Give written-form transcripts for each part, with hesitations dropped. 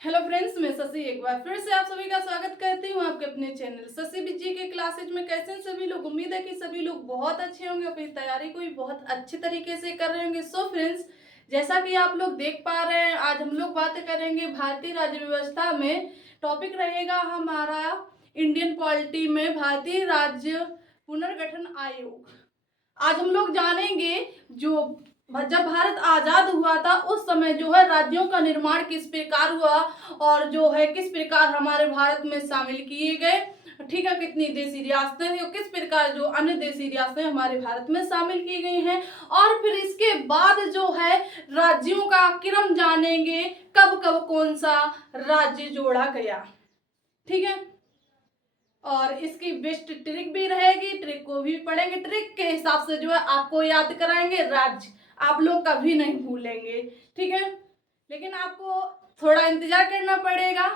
Hello friends, मैं शशि एक बार फिर से आप सभी का स्वागत करती हूँ आपके अपने चैनल शशि जी के क्लासेज में। कैसे हैं सभी लोग? उम्मीद है कि सभी लोग बहुत अच्छे होंगे, अपनी तैयारी को भी बहुत अच्छे तरीके से कर रहे होंगे। सो फ्रेंड्स, जैसा कि आप लोग देख पा रहे हैं, आज हम लोग बातें करेंगे भारतीय राज्य व्यवस्था में। टॉपिक रहेगा हमारा इंडियन पॉलिटी में भारतीय राज्य पुनर्गठन आयोग। आज हम लोग जानेंगे जो जब भारत आजाद हुआ था उस समय जो है राज्यों का निर्माण किस प्रकार हुआ और जो है किस प्रकार हमारे भारत में शामिल किए गए। ठीक है, कितनी देशी रियासतें थी और किस प्रकार जो अन्य देशी रियासतें हमारे भारत में शामिल की गई हैं। और फिर इसके बाद जो है राज्यों का क्रम जानेंगे, कब कब कौन सा राज्य जोड़ा गया। ठीक है, और इसकी बेस्ट ट्रिक भी रहेगी, ट्रिक को भी पढ़ेंगे। ट्रिक के हिसाब से जो है आपको याद कराएंगे, राज्य आप लोग कभी नहीं भूलेंगे। ठीक है, लेकिन आपको थोड़ा इंतजार करना पड़ेगा।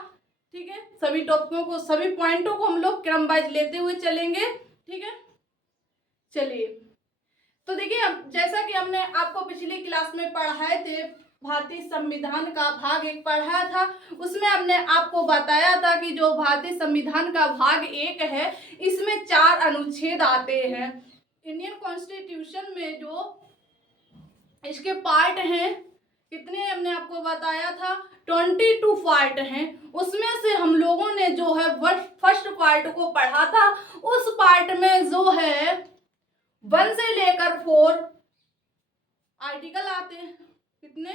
ठीक है, सभी टॉपिकों को, सभी पॉइंटों को हम लोग क्रम वाइज लेते हुए चलेंगे। ठीक है, चलिए। तो देखिए, अब जैसा कि हमने आपको पिछली क्लास में पढ़ाए थे, भारतीय संविधान का भाग एक पढ़ाया था। उसमें हमने आपको बताया था कि जो भारतीय संविधान का भाग एक है, इसमें 4 अनुच्छेद आते हैं। इंडियन कॉन्स्टिट्यूशन में जो इसके पार्ट हैं, कितने हमने आपको बताया था, 22 पार्ट हैं। उसमें से हम लोगों ने जो है फर्स्ट पार्ट को पढ़ा था। उस पार्ट में जो है 1 से लेकर 4 आर्टिकल आते हैं। कितने?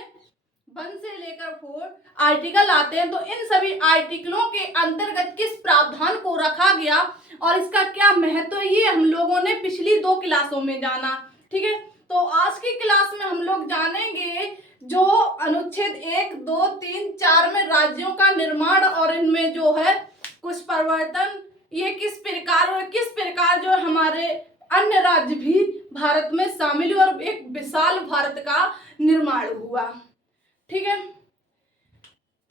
1 से लेकर 4 आर्टिकल आते हैं। तो इन सभी आर्टिकलों के अंतर्गत किस प्रावधान को रखा गया और इसका क्या महत्व, ये हम लोगों ने पिछली 2 क्लासों में जाना। ठीक है, तो आज की क्लास में हम लोग जानेंगे जो अनुच्छेद 1, 2, 3, 4 में राज्यों का निर्माण और इनमें जो है कुछ परिवर्तन, ये किस प्रकार जो हमारे अन्य राज्य भी भारत में शामिल हुए और एक विशाल भारत का निर्माण हुआ। ठीक है,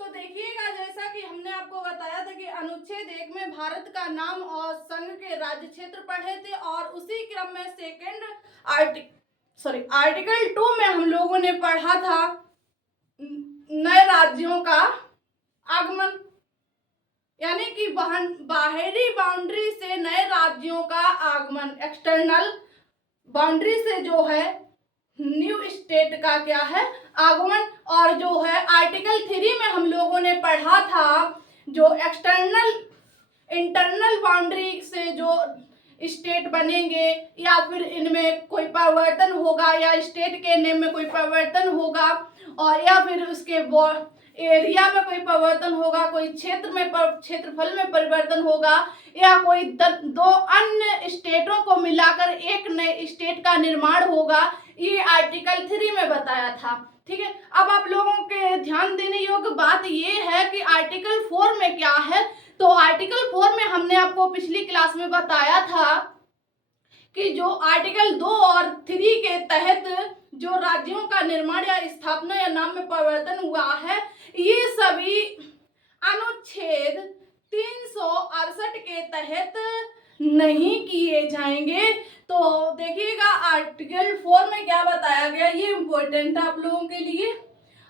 तो देखिएगा, जैसा कि हमने आपको बताया था कि अनुच्छेद 1 में भारत का नाम और संघ के राज्य क्षेत्र पढ़े थे, और उसी क्रम में आर्टिकल 2 में हम लोगों ने पढ़ा था नए राज्यों का आगमन, यानी कि बाहरी बाउंड्री से नए राज्यों का आगमन, एक्सटर्नल बाउंड्री से जो है न्यू स्टेट का क्या है, आगमन। और जो है आर्टिकल 3 में हम लोगों ने पढ़ा था जो इंटरनल बाउंड्री से जो स्टेट बनेंगे या फिर इनमें कोई परिवर्तन होगा या स्टेट के नेम में कोई परिवर्तन होगा, और या फिर उसके एरिया में कोई परिवर्तन होगा, कोई क्षेत्रफल में परिवर्तन होगा, या कोई 2 अन्य स्टेटों को मिलाकर एक नए स्टेट का निर्माण होगा। ये आर्टिकल 3 में बताया था। ठीक है, अब आप लोगों के ध्यान देने योग्य बात ये है कि आर्टिकल 4 में क्या है। तो आर्टिकल 4 में हमने आपको पिछली क्लास में बताया था कि जो आर्टिकल 2 और 3 के तहत जो राज्यों का निर्माण या स्थापना या नाम में परिवर्तन हुआ है, ये सभी अनुच्छेद 368 के तहत नहीं किए जाएंगे। तो देखिएगा आर्टिकल 4 में क्या बताया गया, ये इंपॉर्टेंट है आप लोगों के लिए।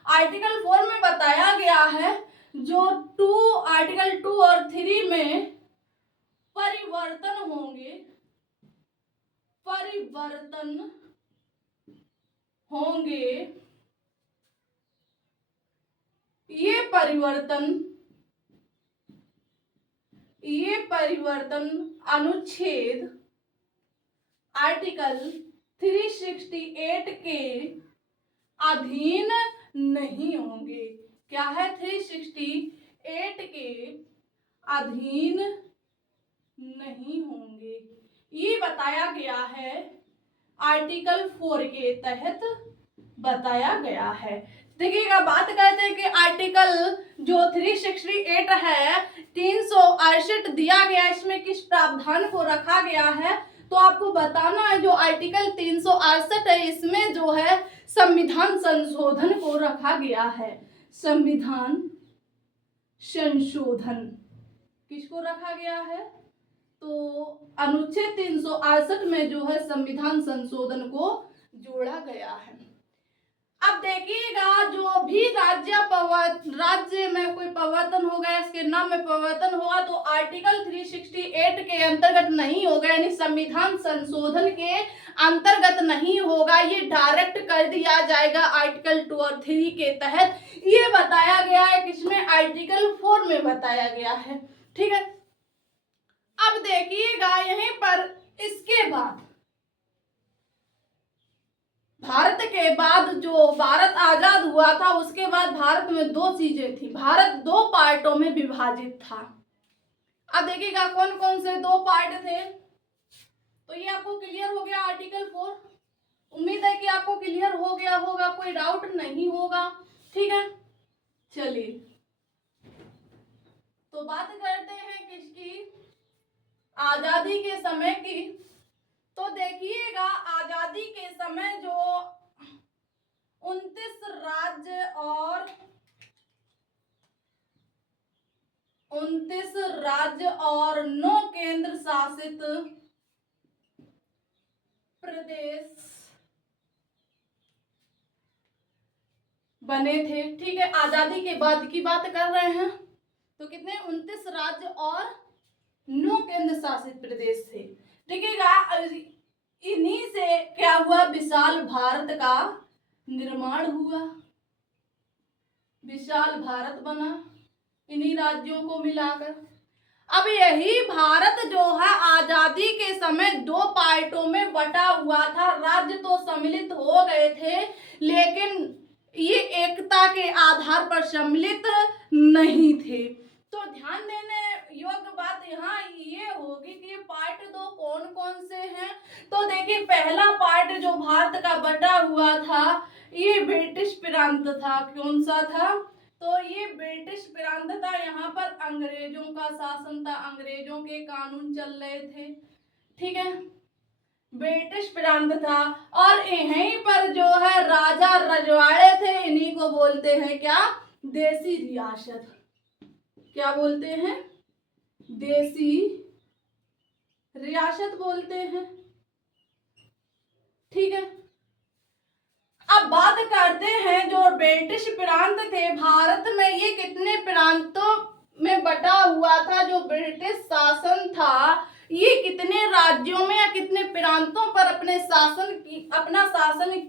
आर्टिकल 4 में बताया गया है जो आर्टिकल 2 और 3 में परिवर्तन होंगे, ये परिवर्तन अनुच्छेद आर्टिकल 368 के अधीन नहीं होंगे। क्या है? 368 के अधीन नहीं होंगे, ये बताया गया है, आर्टिकल 4 के तहत बताया गया है। देखिएगा, बात करते हैं कि आर्टिकल जो 368 है, 368 दिया गया, इसमें किस प्रावधान को रखा गया है। तो आपको बताना है जो आर्टिकल 368 है, इसमें जो है संविधान संशोधन को रखा गया है। संविधान संशोधन किसको रखा गया है? तो अनुच्छेद 368 में जो है संविधान संशोधन को जोड़ा गया है। अब देखिएगा, जो भी राज्य में कोई परिवर्तन हो गया, इसके नाम में परिवर्तन हुआ तो आर्टिकल 368 के अंतर्गत नहीं होगा, यानी संविधान संशोधन के अंतर्गत नहीं होगा, ये डायरेक्ट कर दिया जाएगा आर्टिकल 2 और 3 के तहत। ये बताया गया है किसमें, आर्टिकल 4 में बताया गया है। ठीक है, अब देखिएगा यहीं पर इसके बाद भारत के बाद जो भारत आजाद हुआ था उसके बाद भारत में दो चीजें थी, भारत दो पार्टों में विभाजित था। अब देखिएगा कौन कौन से दो पार्ट थे, तो ये आपको क्लियर हो गया आर्टिकल 4। उम्मीद है कि आपको क्लियर हो गया होगा, कोई डाउट नहीं होगा। ठीक है, चलिए तो बात करते हैं किसकी, आजादी के समय की। तो देखिएगा आजादी के समय जो 29 राज्य और 9 केंद्र शासित प्रदेश बने थे। ठीक है, आजादी के बाद की बात कर रहे हैं, तो कितने, 29 राज्य और 9 केंद्र शासित प्रदेश थे। देखिएगा इन्हीं से क्या हुआ, विशाल भारत का निर्माण हुआ, विशाल भारत बना इन्हीं राज्यों को मिलाकर। अब यही भारत जो है आजादी के समय दो पार्टों में बटा हुआ था, राज्य तो सम्मिलित हो गए थे लेकिन ये एकता के आधार पर सम्मिलित नहीं थे। तो ध्यान देने योग्य बात यहाँ ये होगी कि ये पार्ट दो कौन कौन से हैं। तो देखिए पहला पार्ट जो भारत का बटा हुआ था ये ब्रिटिश प्रांत था। कौन सा था, तो ये ब्रिटिश प्रांत था, यहाँ पर अंग्रेजों का शासन था, अंग्रेजों के कानून चल रहे थे। ठीक है, ब्रिटिश प्रांत था और यहीं पर जो है राजा रजवाड़े थे, इन्हीं को बोलते हैं क्या, देसी रियासत। क्या बोलते हैं, देसी रियासत बोलते हैं। ठीक है, अब बात करते हैं जो ब्रिटिश प्रांत थे भारत में, ये कितने प्रांतों में बटा हुआ था। जो ब्रिटिश शासन था ये कितने राज्यों में या कितने प्रांतों पर अपना शासन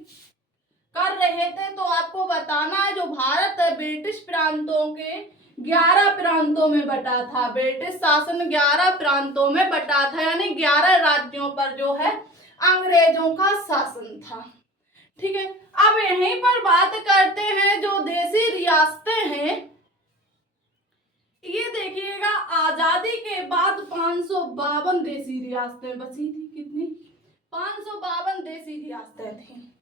कर रहे थे। तो आपको बताना है जो भारत है ब्रिटिश प्रांतों के 11 प्रांतों में बटा था। ब्रिटिश शासन 11 प्रांतों में बटा था, यानी 11 राज्यों पर जो है अंग्रेजों का शासन था। ठीक है, अब यहीं पर बात करते हैं जो देसी रियासतें हैं। ये देखिएगा आजादी के बाद 552 देसी रियासतें बची थी। कितनी, 552 देसी रियासतें थी।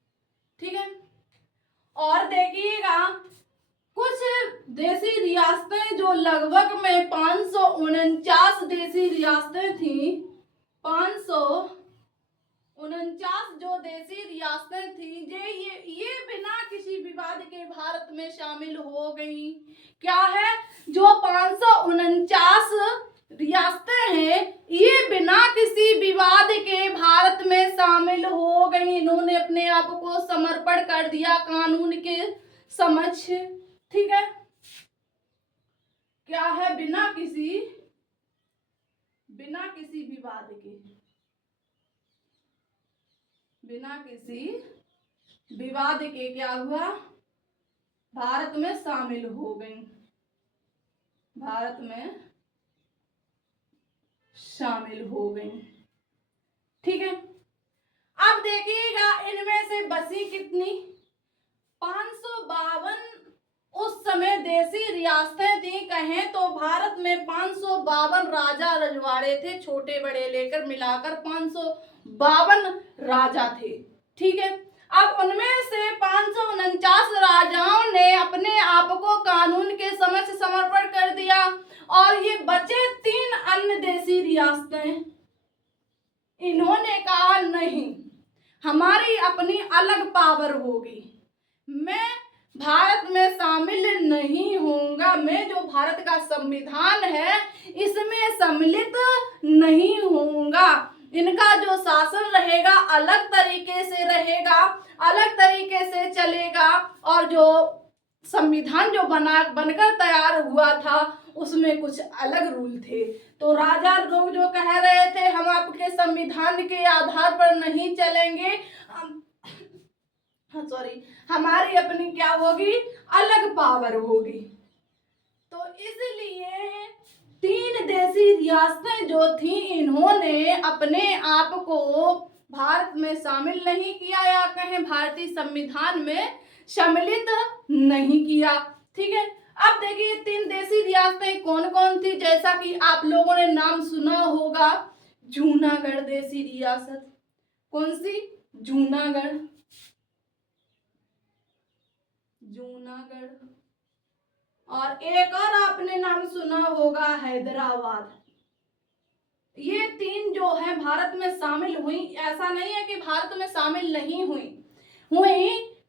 ठीक है, और देखिएगा कुछ देसी रियासतें जो लगभग में 549 देसी रियासतें थी, 549 जो देसी रियासतें थी ये बिना किसी विवाद के भारत में शामिल हो गई। क्या है, जो 549 रियासतें हैं ये बिना किसी विवाद के भारत में शामिल हो गई। इन्होंने अपने आप को समर्पण कर दिया कानून के समक्ष। ठीक है, क्या है, बिना किसी विवाद के, बिना किसी विवाद के क्या हुआ, भारत में शामिल हो गई, भारत में शामिल हो गई। ठीक है, अब देखिएगा इनमें से बची कितनी, 552 उस समय देसी रियासतें थी। कहें तो भारत में 552 राजा रजवाड़े थे, छोटे बड़े लेकर मिलाकर 552 राजा थे। ठीक है, अब उनमें से 549 राजाओं ने अपने आप को कानून के समक्ष समर्पण कर दिया और ये बचे 3 अन्य देसी रियासतें, इन्होंने कहा नहीं, हमारी अपनी अलग पावर होगी, मैं भारत में शामिल नहीं होऊंगा, मैं जो भारत का संविधान है इसमें सम्मिलित नहीं होऊंगा। इनका जो शासन रहेगा अलग तरीके से रहेगा, अलग तरीके से चलेगा और जो संविधान जो बनकर तैयार हुआ था उसमें कुछ अलग रूल थे। तो राजा लोग जो कह रहे थे हम आपके संविधान के आधार पर नहीं चलेंगे, सॉरी, हमारी अपनी क्या होगी, अलग पावर होगी। तो इसलिए 3 देशी रियासतें जो थी इन्होंने अपने आप को भारत में शामिल नहीं किया या कहें भारतीय संविधान में सम्मिलित नहीं किया। ठीक है, अब देखिए 3 देशी रियासतें कौन कौन थी, जैसा कि आप लोगों ने नाम सुना होगा, जूनागढ़ देशी रियासत। कौन सी? जूनागढ़। जूनागढ़। और एक और आपने नाम सुना होगा, हैदराबाद। ये 3 जो है भारत में शामिल हुई। ऐसा नहीं है कि भारत में शामिल नहीं हुई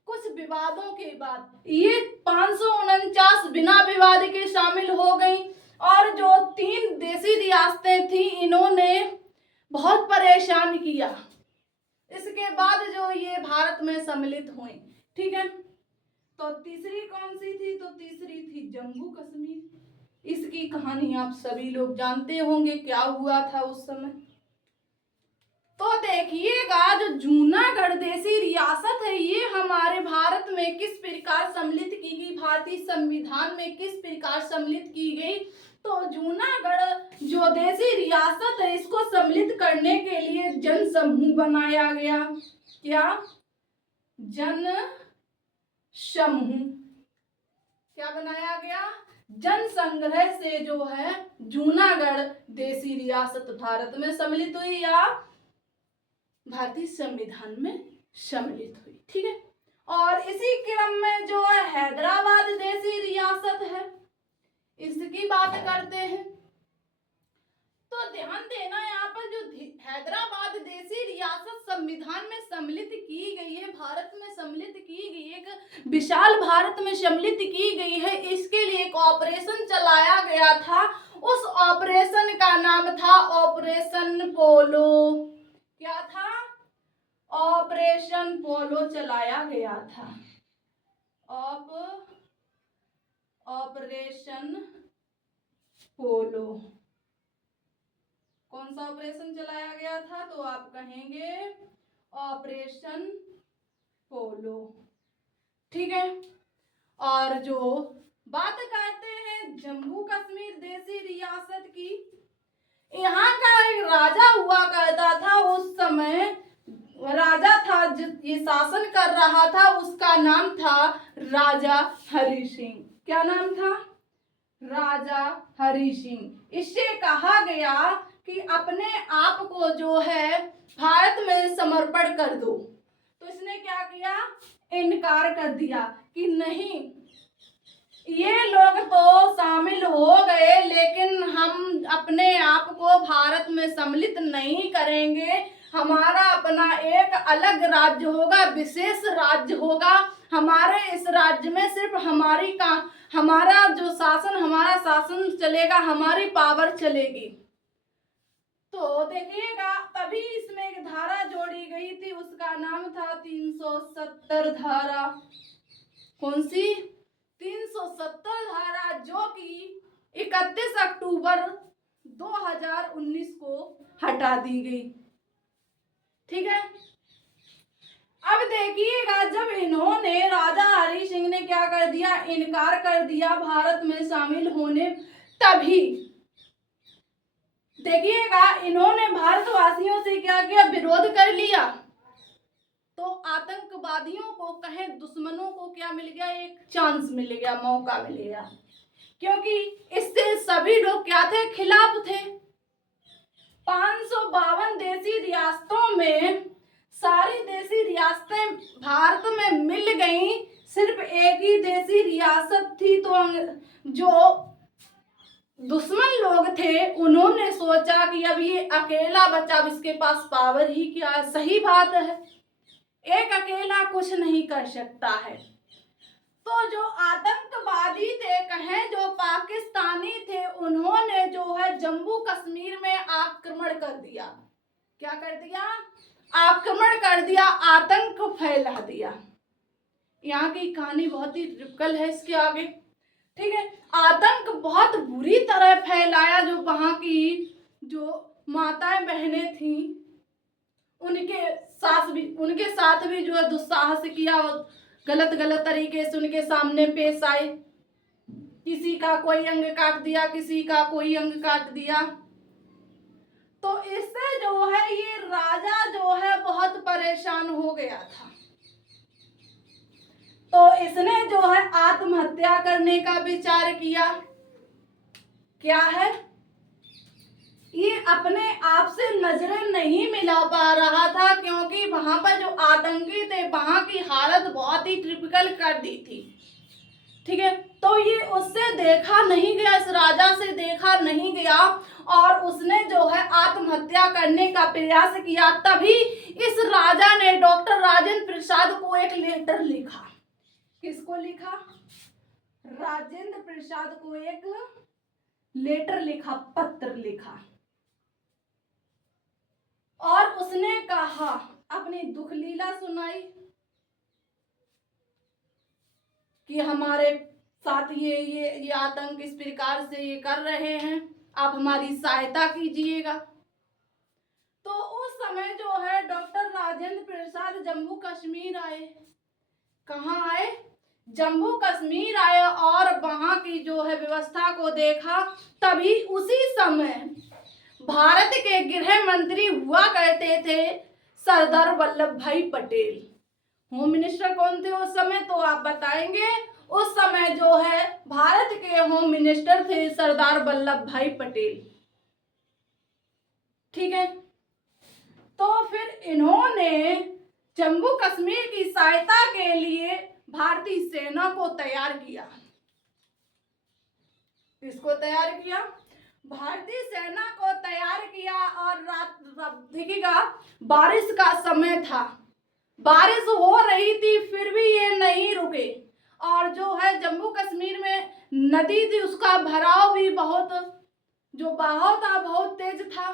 कुछ विवादों के बाद ये 549 बिना विवाद के शामिल हो गई। और जो 3 देशी रियासतें थी इन्होंने बहुत परेशान किया, इसके बाद जो ये भारत में सम्मिलित हुई। ठीक है, तो तीसरी कौन सी थी? तो तीसरी थी जम्मू कश्मीर। इसकी कहानी आप सभी लोग जानते होंगे, क्या हुआ था उस समय। तो देखिएगा, जो जूनागढ़ देशी रियासत है ये हमारे भारत में किस प्रकार सम्मिलित की गई, भारतीय संविधान में किस प्रकार सम्मिलित की गई। तो जूनागढ़ जो देशी रियासत है इसको सम्मिलित करने के लिए जन समूह बनाया गया। क्या? जन समूह। क्या बनाया गया? जन संग्रह से जो है जूनागढ़ देशी रियासत भारत में सम्मिलित हुई या भारतीय संविधान में सम्मिलित हुई। ठीक है, और इसी क्रम में जो है हैदराबाद देशी रियासत है, इसकी बात करते हैं। तो ध्यान देना, यहाँ पर जो हैदराबाद देशी रियासत संविधान में सम्मिलित की गई है, भारत में सम्मिलित की गई, एक विशाल भारत में सम्मिलित की गई है, इसके लिए एक ऑपरेशन चलाया गया था। उस ऑपरेशन का नाम था ऑपरेशन पोलो। क्या था? ऑपरेशन पोलो चलाया गया था। ऑपरेशन पोलो। कौन सा ऑपरेशन चलाया गया था? तो आप कहेंगे ऑपरेशन पोलो। ठीक है, और जो बात करते हैं जम्मू कश्मीर देशी रियासत की, यहाँ का एक राजा हुआ करता था। उस समय राजा था जो ये शासन कर रहा था, उसका नाम था राजा हरि सिंह। क्या नाम था? राजा हरि सिंह। इससे कहा गया कि अपने आप को जो है भारत में समर्पण कर दो। तो इसने क्या किया? इनकार कर दिया कि नहीं, ये लोग तो शामिल हो गए लेकिन हम अपने आप को भारत में सम्मिलित नहीं करेंगे। हमारा अपना एक अलग राज्य होगा, विशेष राज्य होगा। हमारे इस राज्य में सिर्फ हमारा जो शासन, हमारा शासन चलेगा, हमारी पावर चलेगी। तो देखिएगा, तभी इसमें एक धारा जोड़ी गई थी, उसका नाम था 370 धारा। कौन सी? 370 धारा, जो कि 31 अक्टूबर 2019 को हटा दी गई। ठीक है, अब देखिएगा, जब इन्होंने राजा हरि सिंह ने क्या कर दिया? इनकार कर दिया भारत में शामिल होने। तभी देखिएगा, इन्होंने भारतवासियों से क्या किया? विरोध कर लिया। तो आतंकवादियों को कहें, दुश्मनों को क्या मिल गया? एक चांस मिल गया, मौका मिल गया, क्योंकि इससे सभी लोग क्या थे? खिलाफ थे। 552 देशी रियासतों में सारी देशी रियासतें भारत में मिल गई, सिर्फ एक ही देशी रियासत थी। तो जो दुश्मन लोग थे उन्होंने सोचा कि अब ये अकेला बचा, अब इसके पास पावर ही क्या है। सही बात है, एक अकेला कुछ नहीं कर सकता है। तो जो आतंकवादी थे, कहें जो पाकिस्तानी थे, उन्होंने जो है जम्मू कश्मीर में आक्रमण कर दिया। क्या कर दिया? आक्रमण कर दिया, आतंक फैला दिया। यहाँ की कहानी बहुत ही टिपिकल है इसके आगे। ठीक है, आतंक बहुत बुरी तरह फैलाया, जो वहाँ की जो माताएं बहनें थी उनके साथ भी जो है दुस्साहस किया, गलत गलत तरीके से उनके सामने पेश आए। किसी का कोई अंग काट दिया, किसी का कोई अंग काट दिया। तो इससे जो है ये राजा जो है बहुत परेशान हो गया था। तो इसने जो है आत्महत्या करने का विचार किया। क्या है, ये अपने आप से नजरें नहीं मिला पा रहा था, क्योंकि वहां पर जो आतंकी थे वहां की हालत बहुत ही क्रिटिकल कर दी थी। ठीक है, तो ये उससे देखा नहीं गया, इस राजा से देखा नहीं गया, और उसने जो है आत्महत्या करने का प्रयास किया। तभी इस राजा ने डॉक्टर राजेंद्र प्रसाद को एक लेटर लिखा। किसको लिखा? राजेंद्र प्रसाद को एक लेटर लिखा, पत्र लिखा, और उसने कहा, अपनी दुख लीला सुनाई कि हमारे साथ ये आतंक इस प्रकार से ये कर रहे हैं, आप हमारी सहायता कीजिएगा। तो उस समय जो है डॉक्टर राजेंद्र प्रसाद जम्मू कश्मीर आए। कहाँ आए? जम्मू कश्मीर आए, और वहां की जो है व्यवस्था को देखा। तभी उसी समय भारत के गृह मंत्री हुआ करते थे सरदार वल्लभ भाई पटेल। होम मिनिस्टर कौन थे उस समय, तो आप बताएंगे। उस समय जो है भारत के होम मिनिस्टर थे सरदार वल्लभ भाई पटेल। ठीक है, तो फिर इन्होंने जम्मू कश्मीर की सहायता के लिए भारतीय सेना को तैयार किया। किसको तैयार किया? भारतीय सेना को तैयार किया। और रात देखिएगा, बारिश का समय था, बारिश हो रही थी, फिर भी ये नहीं रुके। और जो है जम्मू कश्मीर में नदी थी, उसका भराव भी बहुत, जो बहाव था बहुत तेज था।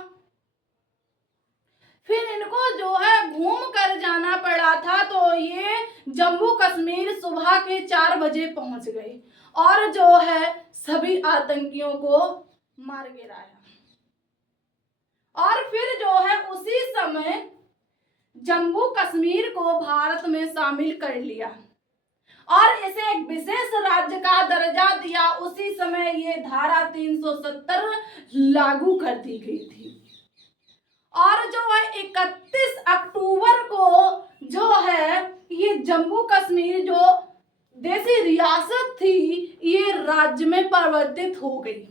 फिर इनको जो है घूम कर जाना पड़ा था। तो ये जम्मू कश्मीर सुबह के 4 बजे पहुंच गए, और जो है सभी आतंकियों को मार गिराया। और फिर जो है उसी समय जम्मू कश्मीर को भारत में शामिल कर लिया, और इसे एक विशेष राज्य का दर्जा दिया। उसी समय ये धारा 370 लागू कर दी गई थी। और जो है 31 अक्टूबर को जो है ये जम्मू कश्मीर जो देसी रियासत थी, ये राज्य में परिवर्तित हो गई।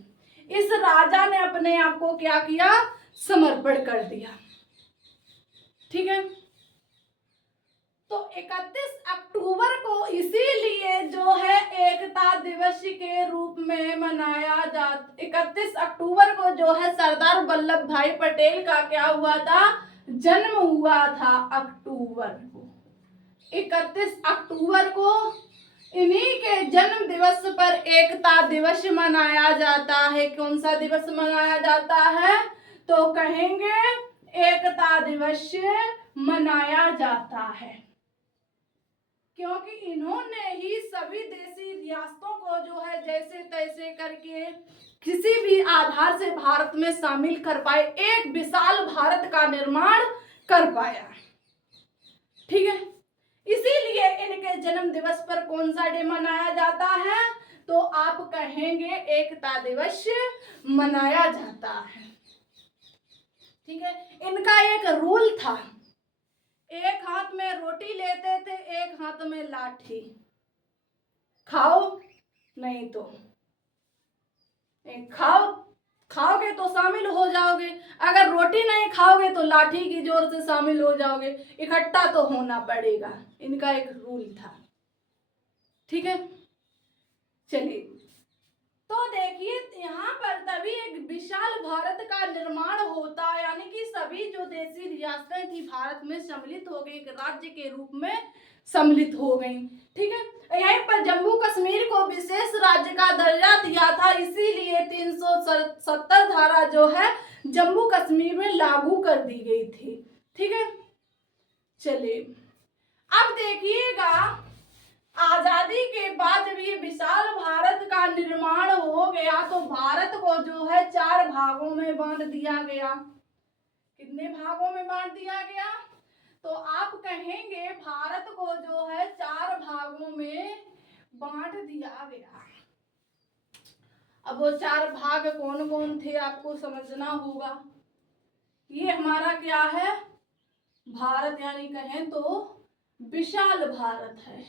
इस राजा ने अपने आप को क्या किया? समर्पण कर दिया। ठीक है, तो 31 अक्टूबर को इसीलिए जो है एकता दिवस के रूप में मनाया जाता। 31 अक्टूबर को जो है सरदार वल्लभ भाई पटेल का क्या हुआ था? जन्म हुआ था। अक्टूबर को 31 अक्टूबर को इन्हीं के जन्म दिवस पर एकता दिवस मनाया जाता है। कौन सा दिवस मनाया जाता है? तो कहेंगे एकता दिवस मनाया जाता है, क्योंकि इन्होंने ही सभी देशी रियासतों को जो है जैसे तैसे करके किसी भी आधार से भारत में शामिल कर पाए, एक विशाल भारत का निर्माण कर पाया। ठीक है, इसीलिए इनके जन्म दिवस पर कौन सा डे मनाया जाता है? तो आप कहेंगे एकता दिवस मनाया जाता है। ठीक है, इनका एक रूल था, एक हाथ में रोटी लेते थे, एक हाथ में लाठी। खाओ नहीं तो खाओगे तो शामिल हो जाओगे, अगर रोटी नहीं खाओगे तो लाठी की जोर से शामिल हो जाओगे, इकट्ठा तो होना पड़ेगा। इनका एक रूल था। ठीक है, चलिए, तो देखिए यहाँ पर तभी एक विशाल भारत का निर्माण होता, यानी कि सभी जो देशी रियासतें थी भारत में सम्मिलित हो गई, एक राज्य के रूप में सम्मिलित हो गई। ठीक है, यहीं पर जम्मू कश्मीर को विशेष राज्य का दर्जा दिया था, इसीलिए 370 धारा जो है जम्मू कश्मीर में लागू कर दी गई थी। ठीक है, चलिए अब देखिएगा आजादी के बाद जब ये विशाल भारत का निर्माण हो गया तो भारत को जो है 4 भागों में बांट दिया गया। कितने भागों में बांट दिया गया? तो आप कहेंगे भारत को जो है 4 भागों में बांट दिया गया। अब वो 4 भाग कौन कौन थे आपको समझना होगा। ये हमारा क्या है? भारत, यानी कहें तो विशाल भारत है,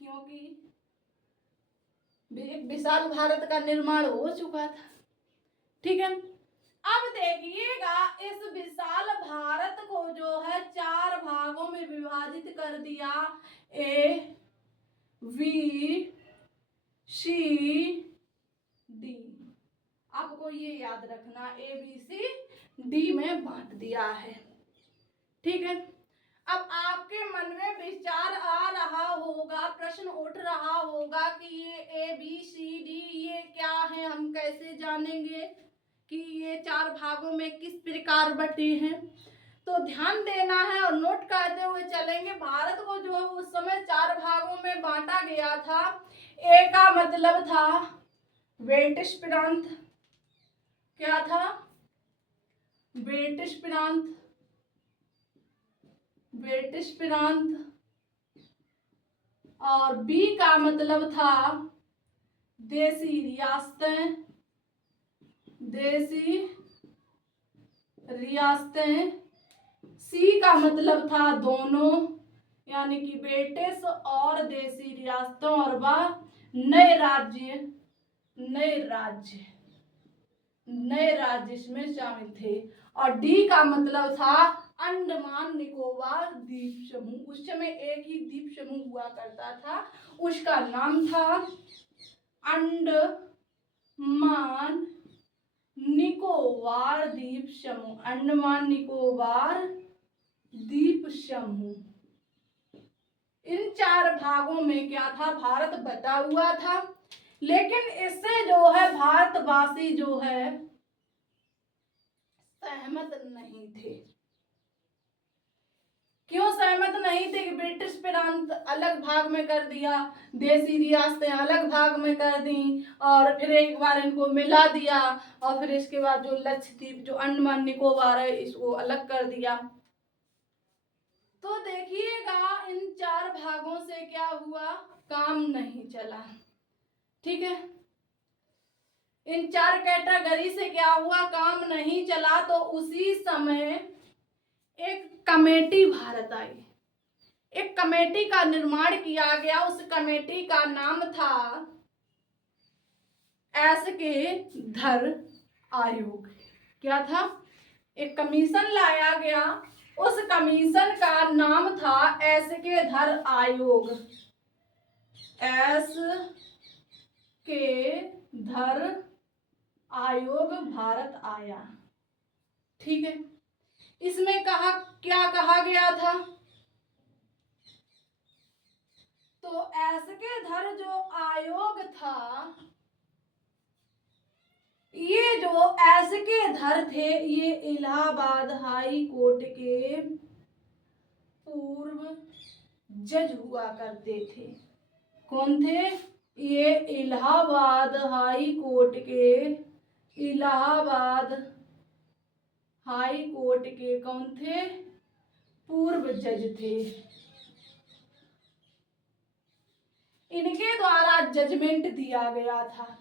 क्योंकि एक विशाल भारत का निर्माण हो चुका था। ठीक है, अब देखिएगा इस विशाल भारत को जो है 4 भागों में विभाजित कर दिया। ए, बी, सी, डी। आपको ये याद रखना, ए बी सी डी में बांट दिया है। ठीक है, अब आपके मन में विचार आ रहा होगा, प्रश्न उठ रहा होगा कि ये ए बी सी डी ये क्या है, हम कैसे जानेंगे कि ये 4 भागों में किस प्रकार बटे हैं। तो ध्यान देना है और नोट करते हुए चलेंगे। भारत को जो है उस समय 4 भागों में बांटा गया था। ए का मतलब था ब्रिटिश प्रांत। क्या था? ब्रिटिश प्रांत, ब्रिटिश प्रांत। और बी का मतलब था देसी रियासतें, देसी रियासतें। सी का मतलब था दोनों, यानी कि ब्रिटिश और देसी रियासतों, और वह नए राज्य, नए राज्य, नए राज्य इसमें शामिल थे। और डी का मतलब था अंडमान निकोबार द्वीप समूह। उस समय एक ही द्वीप समूह हुआ करता था, उसका नाम था अंडमान निकोबार द्वीप समूह, अंडमान निकोबार द्वीप समूह। इन 4 भागों में क्या था? भारत बटा हुआ था, लेकिन इससे जो है भारतवासी जो है सहमत नहीं थे। क्यों सहमत नहीं थे? कि ब्रिटिश प्रांत अलग भाग में कर दिया, देसी रियासतें अलग भाग में कर दी, और फिर एक बार इनको मिला दिया, और फिर इसके बाद जो लक्षद्वीप, जो अंडमान निकोबार है, इसको अलग कर दिया। तो देखिएगा इन 4 भागों से क्या हुआ? काम नहीं चला। ठीक है, इन 4 कैटेगरी से क्या हुआ? काम नहीं चला। तो उसी समय एक कमेटी भारत आई, एक कमेटी का निर्माण किया गया। उस कमेटी का नाम था एस के धर आयोग। क्या था? एक कमीशन लाया गया, उस कमीशन का नाम था एस के धर आयोग। एस के धर आयोग भारत आया। ठीक है, इसमें क्या कहा गया था? तो एस के धर जो आयोग था, ये जो एस के धर थे, ये इलाहाबाद हाई कोर्ट के पूर्व जज हुआ करते थे। कौन थे? ये इलाहाबाद हाई कोर्ट के, इलाहाबाद हाई कोर्ट के कौन थे? पूर्व जज थे। इनके द्वारा जजमेंट दिया गया था।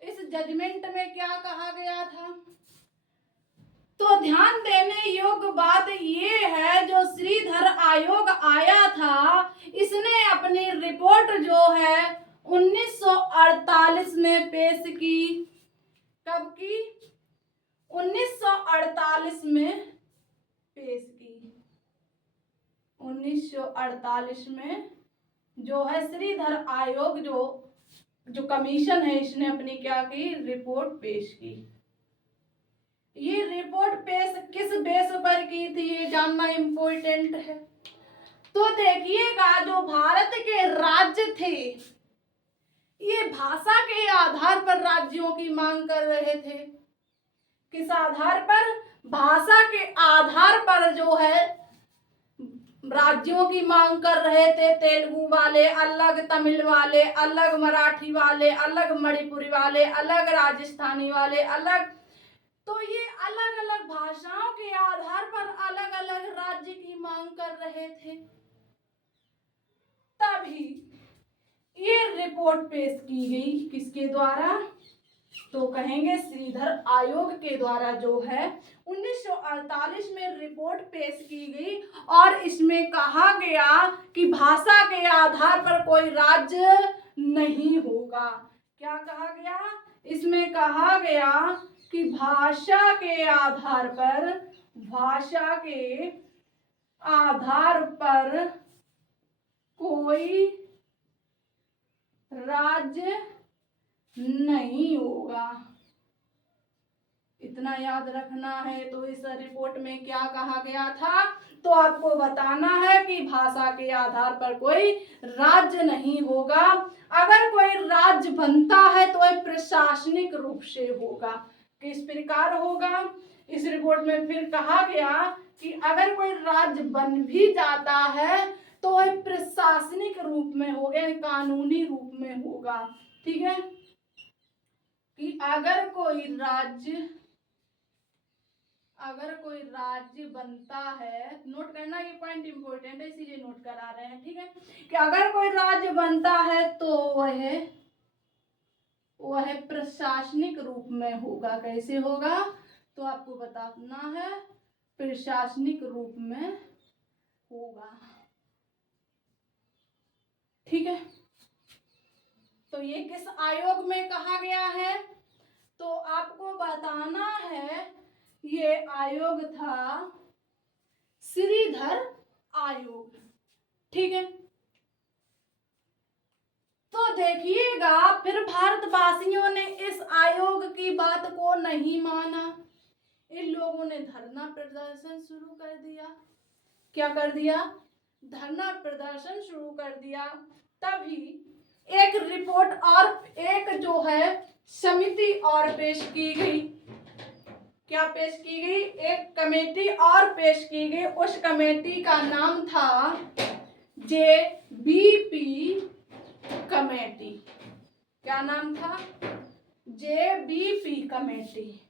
इस जजमेंट में क्या कहा गया था? तो ध्यान देने योग्य बात ये है, जो श्रीधर आयोग आया था, इसने अपनी रिपोर्ट जो है 1948 में पेश की। कब की? 1948 में पेश की। 1948 में जो है श्रीधर आयोग जो कमीशन है, इसने अपनी क्या की? रिपोर्ट पेश की। ये रिपोर्ट पेश किस बेस पर की थी, ये जानना इम्पोर्टेंट है। तो देखिएगा जो भारत के राज्य थे, ये भाषा के आधार पर राज्यों की मांग कर रहे थे। किस आधार पर? भाषा के आधार पर जो है राज्यों की मांग कर रहे थे। तेलुगु वाले अलग, तमिल वाले अलग, मराठी वाले अलग, मणिपुरी वाले अलग, राजस्थानी वाले अलग। तो ये अलग अलग भाषाओं के आधार पर अलग अलग राज्य की मांग कर रहे थे। तभी ये रिपोर्ट पेश की गई किसके द्वारा? तो कहेंगे श्रीधर आयोग के द्वारा जो है 1948 में रिपोर्ट पेश की गई और इसमें कहा गया कि भाषा के आधार पर कोई राज्य नहीं होगा। क्या कहा गया? इसमें कहा गया कि भाषा के आधार पर कोई राज्य नहीं होगा। इतना याद रखना है। तो इस रिपोर्ट में क्या कहा गया था? तो आपको बताना है कि भाषा के आधार पर कोई राज्य नहीं होगा। अगर कोई राज्य बनता है तो वह प्रशासनिक रूप से होगा। किस प्रकार होगा? इस रिपोर्ट में फिर कहा गया कि अगर कोई राज्य बन भी जाता है तो वह प्रशासनिक रूप में होगा, कानूनी रूप में होगा। ठीक है, कि अगर कोई राज्य बनता है, नोट करना, ये पॉइंट इंपॉर्टेंट है इसीलिए नोट करा रहे हैं। ठीक है, कि अगर कोई राज्य बनता है तो वह प्रशासनिक रूप में होगा। कैसे होगा? तो आपको बताना है, प्रशासनिक रूप में होगा। ठीक है, तो ये किस आयोग में कहा गया है? तो आपको बताना है ये आयोग था श्रीधर आयोग। ठीक है, तो देखिएगा फिर भारतवासियों ने इस आयोग की बात को नहीं माना। इन लोगों ने धरना प्रदर्शन शुरू कर दिया। क्या कर दिया? धरना प्रदर्शन शुरू कर दिया। तभी एक रिपोर्ट और एक जो है समिति और पेश की गई। क्या पेश की गई? एक कमेटी और पेश की गई। उस कमेटी का नाम था JBP कमेटी। क्या नाम था? JBP committee.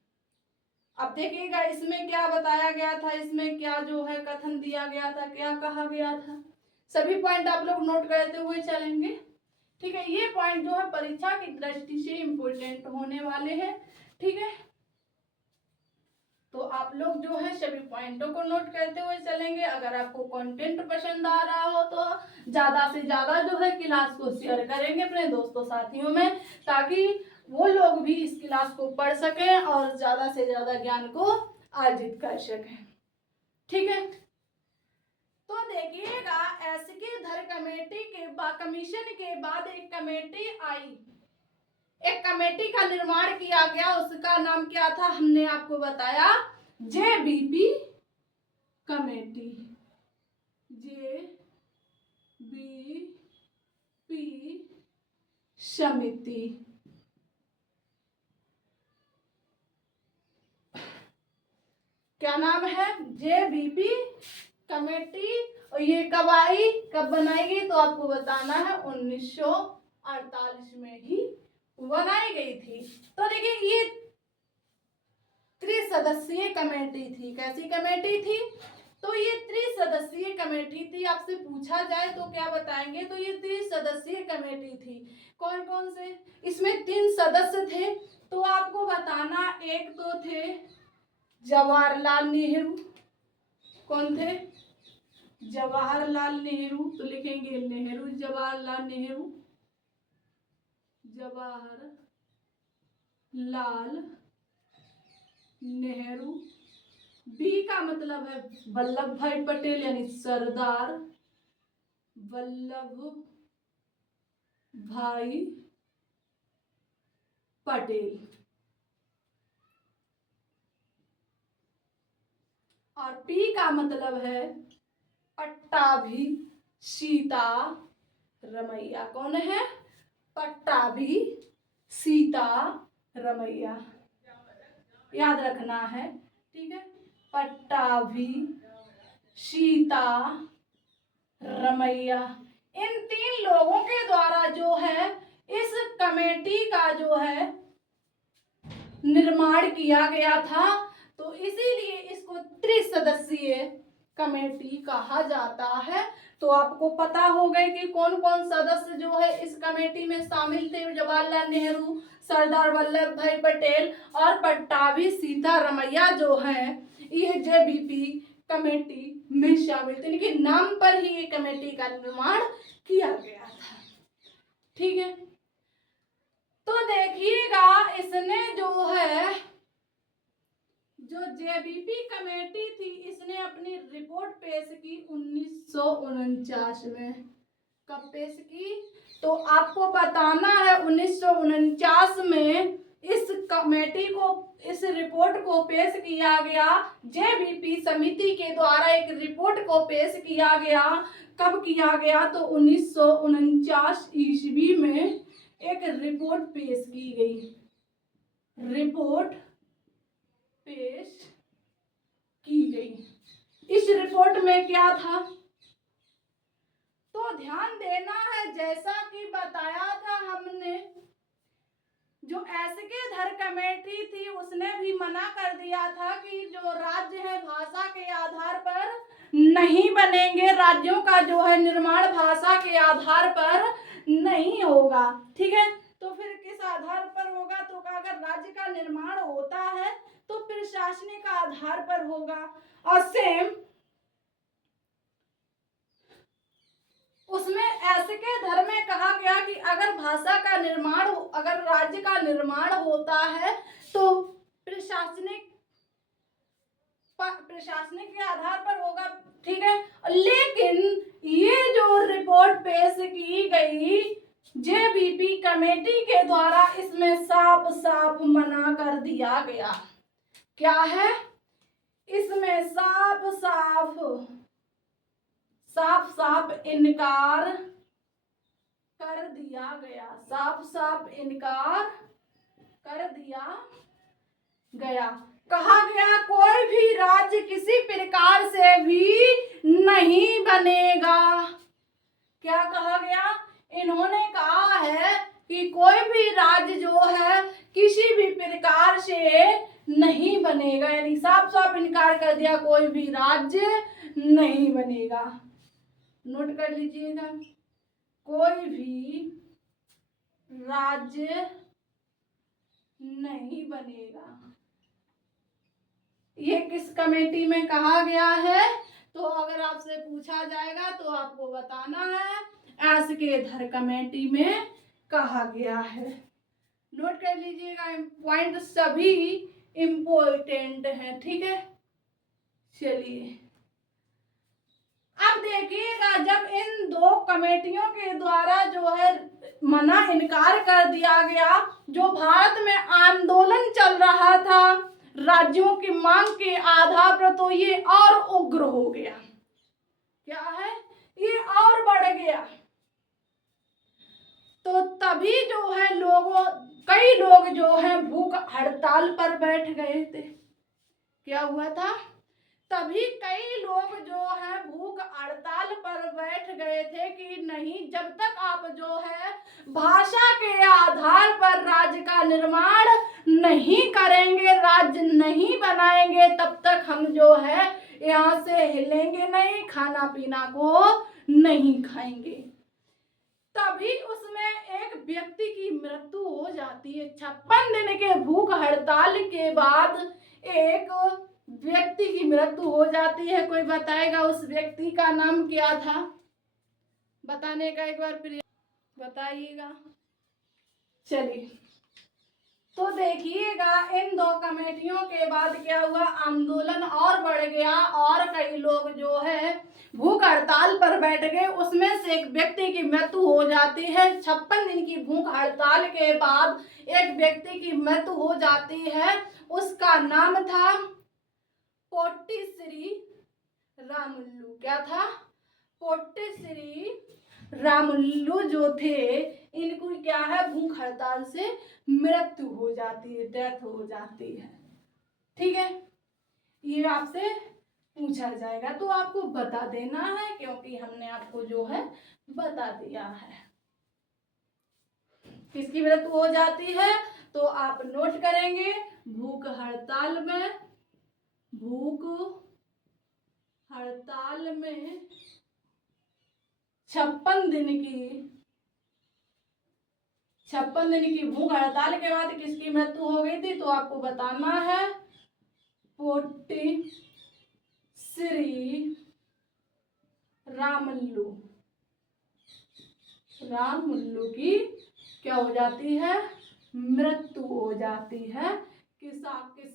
अब देखिएगा इसमें क्या बताया गया था, इसमें क्या जो है कथन दिया गया था, क्या कहा गया था। सभी पॉइंट आप लोग नोट करते हुए चलेंगे। ठीक है, ये पॉइंट जो है परीक्षा की दृष्टि से इम्पोर्टेंट होने वाले हैं। ठीक है, तो आप लोग जो है सभी पॉइंटों को नोट करते हुए चलेंगे। अगर आपको कंटेंट पसंद आ रहा हो तो ज़्यादा से ज़्यादा जो है क्लास को शेयर करेंगे अपने दोस्तों साथियों में, ताकि वो लोग भी इस क्लास को पढ़ सकें और ज़्यादा से ज़्यादा ज्ञान को अर्जित कर सकें। ठीक है, तो देखिएगा एसके धर कमेटी के कमीशन के बाद एक कमेटी आई। एक कमेटी का निर्माण किया गया, उसका नाम क्या था? हमने आपको बताया JBP कमेटी। JBP समिति। क्या नाम है? JBP committee. और ये कब आई, कब बनाई गई? तो आपको बताना है 1948 में ही बनाई गई थी। तो देखिए ये त्रिसदस्यीय कमेटी थी। कैसी कमेटी थी? तो ये त्रिसदस्यीय कमेटी थी। आपसे पूछा जाए तो क्या बताएंगे? तो ये त्रिसदस्यीय कमेटी थी। कौन कौन से? इसमें 3 सदस्य थे। तो आपको बताना, एक तो थे जवाहरलाल नेहरू। कौन थे? जवाहरलाल नेहरू। तो लिखेंगे नेहरू, जवाहरलाल नेहरू, जवाहरलाल नेहरू। बी का मतलब है वल्लभ भाई पटेल, यानी सरदार वल्लभ भाई पटेल। और पी का मतलब है पट्टाभी सीता रमैया। कौन है? पट्टाभी सीता रमैया, याद रखना है। ठीक है, पट्टाभी सीता रमैया। इन 3 लोगों के द्वारा जो है इस कमेटी का जो है निर्माण किया गया था, तो इसीलिए इसको त्रिसदस्यीय कमेटी कहा जाता है। तो आपको पता हो गए कि कौन कौन सदस्य जो है इस कमेटी में शामिल थे। जवाहरलाल नेहरू, सरदार वल्लभ भाई पटेल और पट्टाभी सीतारमैया जो है ये जेबीपी कमेटी में शामिल थे, लेकिन नाम पर ही ये कमेटी का निर्माण किया गया था। ठीक है, तो देखिएगा इसने जो है जो जेबीपी कमेटी थी इसने अपनी रिपोर्ट पेश की 1949 में। कब पेश की? तो आपको बताना है 1949 में इस कमेटी को, इस रिपोर्ट को पेश किया गया। जेबीपी समिति के द्वारा एक रिपोर्ट को पेश किया गया। कब किया गया? तो 1949 ईस्वी में एक रिपोर्ट पेश की गई। रिपोर्ट पेश की गई। इस रिपोर्ट में क्या था? तो ध्यान देना है, जैसा कि बताया था हमने, जो एसके धर कमेटी थी उसने भी मना कर दिया था कि जो राज्य है भाषा के आधार पर नहीं बनेंगे, राज्यों का जो है निर्माण भाषा के आधार पर नहीं होगा। ठीक है, तो फिर किस आधार पर होगा? तो अगर राज्य का निर्माण होता है तो प्रशासनिक आधार पर होगा। और सेम उसमें एसके धर में कहा गया कि अगर भाषा का निर्माण, अगर राज्य का निर्माण होता है तो प्रशासनिक के आधार पर होगा। ठीक है, लेकिन ये जो रिपोर्ट पेश की गई जेबीपी कमेटी के द्वारा, इसमें साफ साफ मना कर दिया गया। क्या है? इसमें साफ साफ इनकार कर दिया गया। साफ साफ इनकार कर दिया गया। कहा गया कोई भी राज्य किसी प्रकार से भी नहीं बनेगा। क्या कहा गया? इन्होंने कहा है कि कोई भी राज्य जो है किसी भी प्रकार से नहीं बनेगा, यानी साफ साफ इनकार कर दिया, कोई भी राज्य नहीं बनेगा। नोट कर लीजिएगा, कोई भी राज्य नहीं बनेगा। ये किस कमेटी में कहा गया है? तो अगर आपसे पूछा जाएगा तो आपको बताना है एसके धर कमेटी में कहा गया है। नोट कर लीजिएगा, पॉइंट सभी इम्पोर्टेंट है। ठीक है, चलिए अब देखिएगा, जब इन 2 कमेटियों के द्वारा जो है मना इनकार कर दिया गया, जो भारत में आंदोलन चल रहा था राज्यों की मांग के आधार पर, तो ये और उग्र हो गया। क्या है? ये और बढ़ गया। तो तभी जो है कई लोग जो है भूख हड़ताल पर बैठ गए थे। क्या हुआ था? तभी कई लोग जो है भूख हड़ताल पर बैठ गए थे कि नहीं, जब तक आप जो है भाषा के आधार पर राज्य का निर्माण नहीं करेंगे, राज्य नहीं बनाएंगे, तब तक हम जो है यहाँ से हिलेंगे नहीं, खाना पीना को नहीं खाएंगे। तभी उसमें एक व्यक्ति की मृत्यु हो जाती है। 56 दिन के भूख हड़ताल के बाद एक व्यक्ति की मृत्यु हो जाती है। कोई बताएगा उस व्यक्ति का नाम क्या था? बताने का एक बार प्रयास बताइएगा। चलिए, तो देखिएगा इन 2 कमेटियों के बाद क्या हुआ, आंदोलन और बढ़ गया और कई लोग जो है भूख हड़ताल पर बैठ गए। उसमें से एक व्यक्ति की मृत्यु हो जाती है। 56 दिन की भूख हड़ताल के बाद एक व्यक्ति की मृत्यु हो जाती है। उसका नाम था पोट्टी श्री रामुलु। क्या था? पोट्टी श्री रामुलु जो थे, इनको क्या है, भूख हड़ताल से मृत्यु हो जाती है, डेथ हो जाती है। ठीक है, ये आपसे पूछा जाएगा। तो आपको बता देना है, क्योंकि हमने आपको जो है बता दिया है किसकी मृत्यु हो जाती है। तो आप नोट करेंगे, भूख हड़ताल में, भूख हड़ताल में 56 दिन की भूख हड़ताल के बाद किसकी मृत्यु हो गई थी। तो आपको बताना है पोटी श्री रामल्लू की क्या हो जाती है, मृत्यु हो जाती है। किस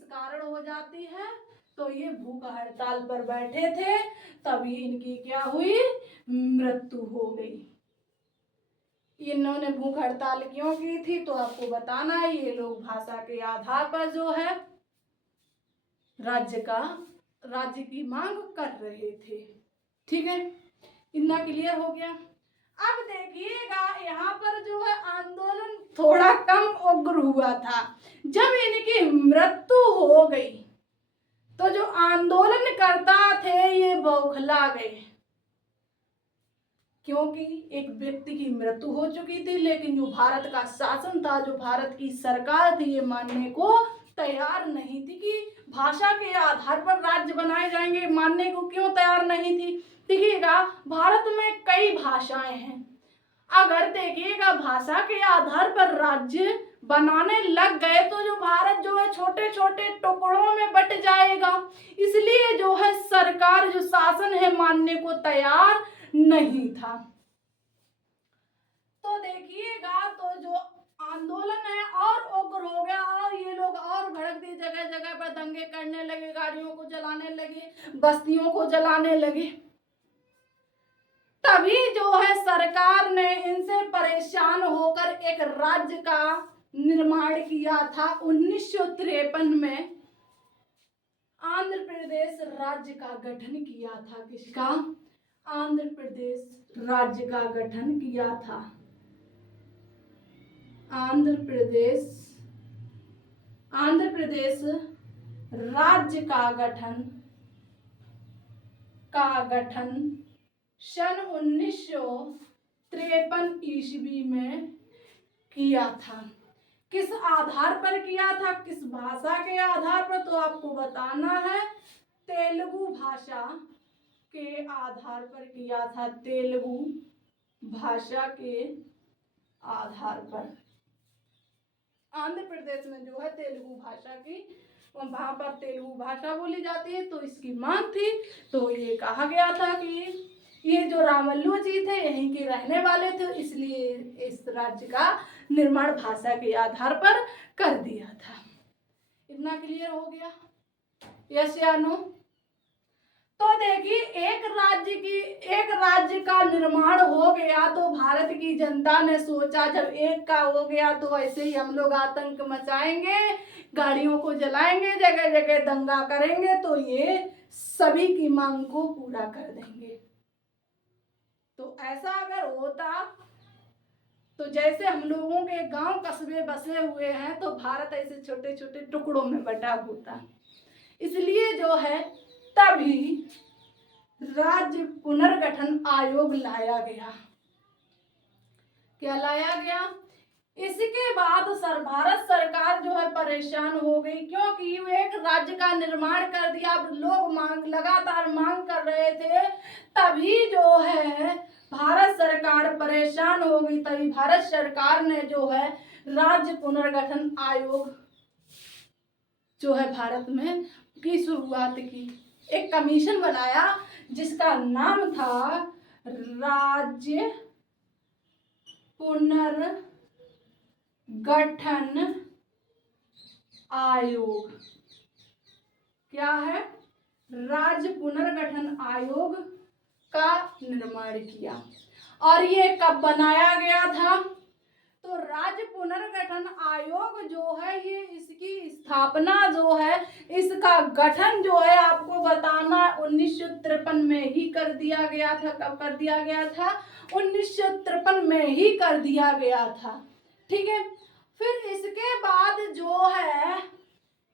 कारण हो जाती है। तो ये भूख हड़ताल पर बैठे थे, तभी इनकी क्या हुई, मृत्यु हो गई। इन्होंने भूख हड़ताल क्यों की थी। तो आपको बताना है, ये लोग भाषा के आधार पर जो है राज्य की मांग कर रहे थे। ठीक है, इतना क्लियर हो गया। अब देखिएगा, यहाँ पर जो है आंदोलन थोड़ा कम उग्र हुआ था। जब इनकी मृत्यु हो गई तो जो आंदोलन करता थे ये बौखला गए, क्योंकि एक व्यक्ति की मृत्यु हो चुकी थी, लेकिन जो भारत का शासन था, जो भारत की सरकार थी, ये मानने को तैयार नहीं थी कि भाषा के आधार पर राज्य बनाए जाएंगे। मानने को क्यों तैयार नहीं थी। देखिएगा, भारत में कई भाषाएं हैं। अगर देखिएगा भाषा के आधार पर राज्य बनाने लग गए तो जो भारत जो है छोटे छोटे टुकड़ों में बट जाएगा। इसलिए जो है सरकार, जो शासन है, मानने को तैयार नहीं था। तो देखिएगा, तो जो आंदोलन है और उग्र हो गया, और ये लोग और भड़क दिए, जगह जगह पर दंगे करने लगे, गाड़ियों को जलाने लगे, बस्तियों को जलाने लगे। तभी जो है सरकार ने इनसे परेशान होकर एक राज्य का निर्माण किया था। 1953 में आंध्र प्रदेश राज्य का गठन किया था। किसका, आंध्र प्रदेश राज्य का गठन किया था। आंध्र प्रदेश राज्य का गठन सन 1953 ईस्वी में किया था। किस आधार पर किया था, किस भाषा के आधार पर। तो आपको बताना है तेलुगु भाषा के आधार पर किया था। तेलुगु भाषा के आधार पर आंध्र प्रदेश में जो है तेलुगु भाषा की, वहां पर तेलुगु भाषा बोली जाती है, तो इसकी मांग थी। तो ये कहा गया था कि ये जो रामल्लू जी थे यहीं के रहने वाले थे, इसलिए इस राज्य का निर्माण भाषा के आधार पर कर दिया था। इतना क्लियर हो गया, यस या नो। तो देखिए, एक राज्य का निर्माण हो गया तो भारत की जनता ने सोचा जब एक का हो गया तो ऐसे ही हम लोग आतंक मचाएंगे, गाड़ियों को जलाएंगे, जगह जगह दंगा करेंगे, तो ये सभी की मांग को पूरा कर देंगे। तो ऐसा अगर होता तो जैसे हम लोगों के गांव कस्बे बसे हुए हैं, तो भारत ऐसे छोटे छोटे टुकड़ों में बटा होता। इसलिए जो है तभी राज्य पुनर्गठन आयोग लाया गया। क्या लाया गया। इसके बाद भारत सरकार जो है परेशान हो गई, क्योंकि वो एक राज्य का निर्माण कर दिया। अब लोग लगातार मांग कर रहे थे, तभी जो है भारत सरकार परेशान हो गई। तभी भारत सरकार ने जो है राज्य पुनर्गठन आयोग जो है भारत में की शुरुआत की। एक कमीशन बनाया जिसका नाम था राज्य पुनर्गठन आयोग। क्या है, राज्य पुनर्गठन आयोग का निर्माण किया। और ये कब बनाया गया था। तो राज्य पुनर्गठन आयोग जो है ये इसकी स्थापना जो है, इसका गठन जो है आपको बताना 1953 में ही कर दिया गया था। कब कर दिया गया था, 1953 में ही कर दिया गया था। ठीक है, फिर इसके बाद जो है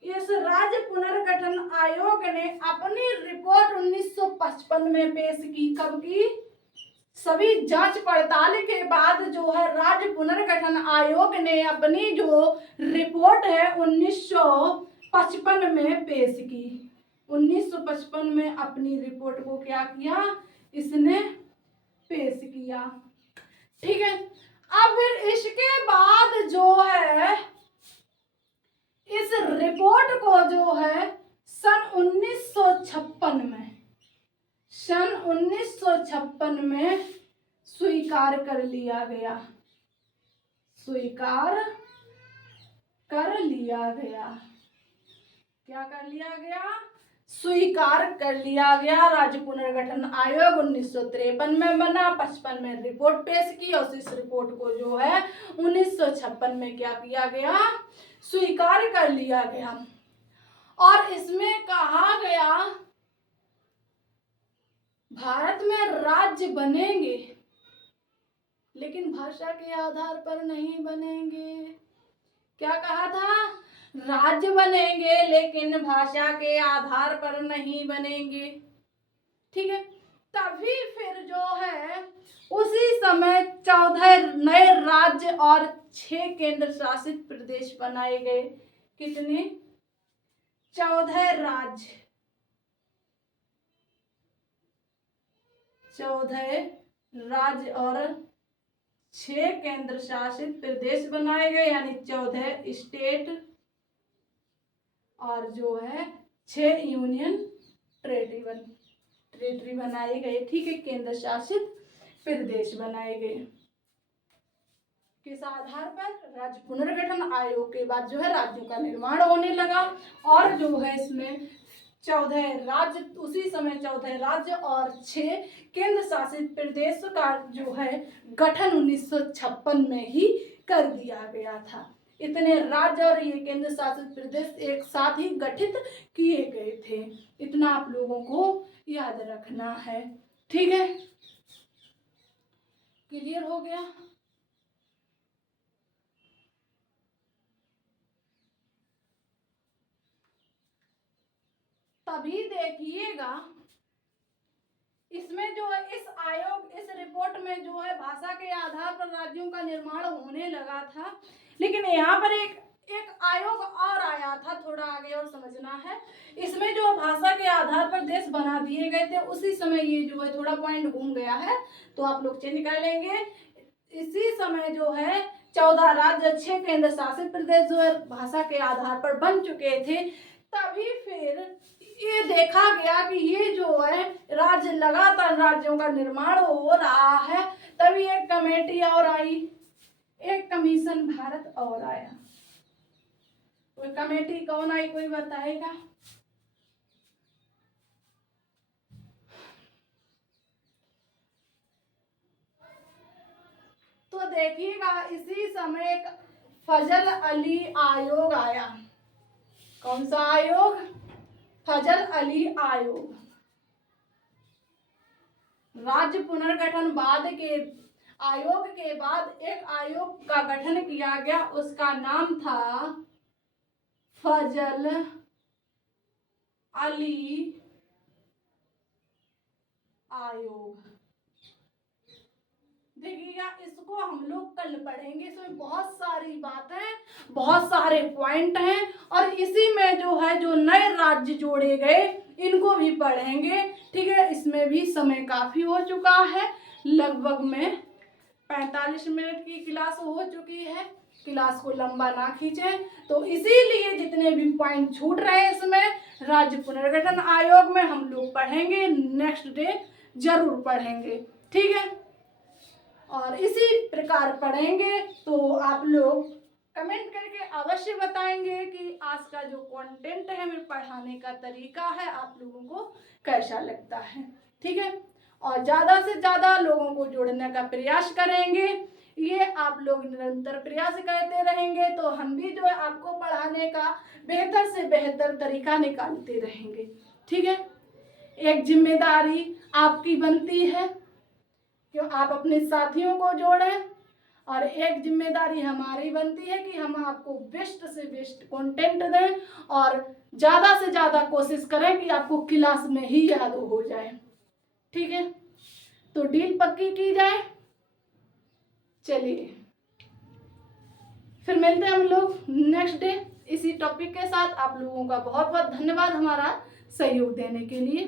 इस राज्य पुनर्गठन आयोग ने अपनी रिपोर्ट 1955 में पेश की। कब की? सभी जांच पड़ताल के बाद जो है राज्य पुनर्गठन आयोग ने अपनी जो रिपोर्ट है 1955 में पेश की। 1955 में अपनी रिपोर्ट को क्या किया? इसने पेश किया। ठीक है। अब फिर इसके बाद जो है इस रिपोर्ट को जो है सन 1956 में स्वीकार कर लिया गया। स्वीकार कर लिया गया। क्या कर लिया गया? स्वीकार कर लिया गया। राज्य पुनर्गठन आयोग 1953 में बना, 55 में रिपोर्ट पेश की और इस रिपोर्ट को जो है 1956 में क्या किया गया? स्वीकार कर लिया गया। और इसमें कहा गया भारत में राज्य बनेंगे लेकिन भाषा के आधार पर नहीं बनेंगे। क्या कहा था? राज्य बनेंगे लेकिन भाषा के आधार पर नहीं बनेंगे। ठीक है। तभी फिर जो है उसी समय 14 नए राज्य और 6 केंद्र शासित प्रदेश बनाए गए। कितने? 14 राज्य, 14 राज्य और 6 केंद्र शासित प्रदेश बनाए गए, यानी 14 स्टेट और जो है 6 यूनियन टेरिटरी बनाए गए। ठीक है। केंद्र शासित प्रदेश बनाए गए। किस आधार पर? राज्य पुनर्गठन आयोग के बाद जो है राज्यों का निर्माण होने लगा और जो है इसमें 14 राज्य, उसी समय 14 राज्य और 6 केंद्र शासित प्रदेश का जो है गठन 1956 में ही कर दिया गया था। इतने राज्य और ये केंद्र शासित प्रदेश एक साथ ही गठित किए गए थे। इतना आप लोगों को याद रखना है। ठीक है। क्लियर हो गया? तभी देखिएगा इसमें जो है इस रिपोर्ट में जो है भाषा के आधार पर राज्यों का निर्माण होने लगा था। लेकिन यहाँ पर एक आयोग और आया था, थोड़ा आगे और समझना है। इसमें जो भाषा के आधार पर देश बना दिए गए थे, उसी समय ये जो है थोड़ा पॉइंट घूम गया है, तो आप लोग चेंज कर लेंगे। इसी समय जो है 14 राज्य, 6 केंद्र शासित प्रदेश जो है भाषा के आधार पर बन चुके थे। तभी फिर ये देखा गया कि ये जो है राज्य, लगातार राज्यों का निर्माण हो रहा है। तभी एक कमेटी और आई, एक कमीशन भारत और आया। कोई कमेटी कौन आई, कोई बताएगा? तो देखिएगा इसी समय एक फजल अली आयोग आया। कौन सा आयोग? फजल अली आयोग। राज्य पुनर्गठन बाद के आयोग के बाद एक आयोग का गठन किया गया, उसका नाम था फजल अली आयोग। देखिएगा इसको हम लोग कल पढ़ेंगे। इसमें बहुत सारी बातें, बहुत सारे पॉइंट हैं और इसी में जो है जो नए राज्य जोड़े गए इनको भी पढ़ेंगे। ठीक है। इसमें भी समय काफी हो चुका है, लगभग में 45 मिनट की क्लास हो चुकी है। क्लास को लंबा ना खींचे, तो इसीलिए जितने भी पॉइंट छूट रहे हैं इसमें राज्य पुनर्गठन आयोग में हम लोग पढ़ेंगे, नेक्स्ट डे जरूर पढ़ेंगे। ठीक है। और इसी प्रकार पढ़ेंगे तो आप लोग कमेंट करके अवश्य बताएंगे कि आज का जो कंटेंट है, मेरे पढ़ाने का तरीका है, आप लोगों को कैसा लगता है। ठीक है। और ज़्यादा से ज़्यादा लोगों को जोड़ने का प्रयास करेंगे। ये आप लोग निरंतर प्रयास करते रहेंगे तो हम भी जो है आपको पढ़ाने का बेहतर से बेहतर तरीका निकालते रहेंगे। ठीक है। एक जिम्मेदारी आपकी बनती है कि आप अपने साथियों को जोड़ें और एक जिम्मेदारी हमारी बनती है कि हम आपको बेस्ट से बेस्ट कंटेंट दें और ज़्यादा से ज़्यादा कोशिश करें कि आपको क्लास में ही याद हो जाए। ठीक है, तो डील पक्की की जाए। चलिए फिर मिलते हैं हम लोग नेक्स्ट डे इसी टॉपिक के साथ। आप लोगों का बहुत बहुत धन्यवाद हमारा सहयोग देने के लिए।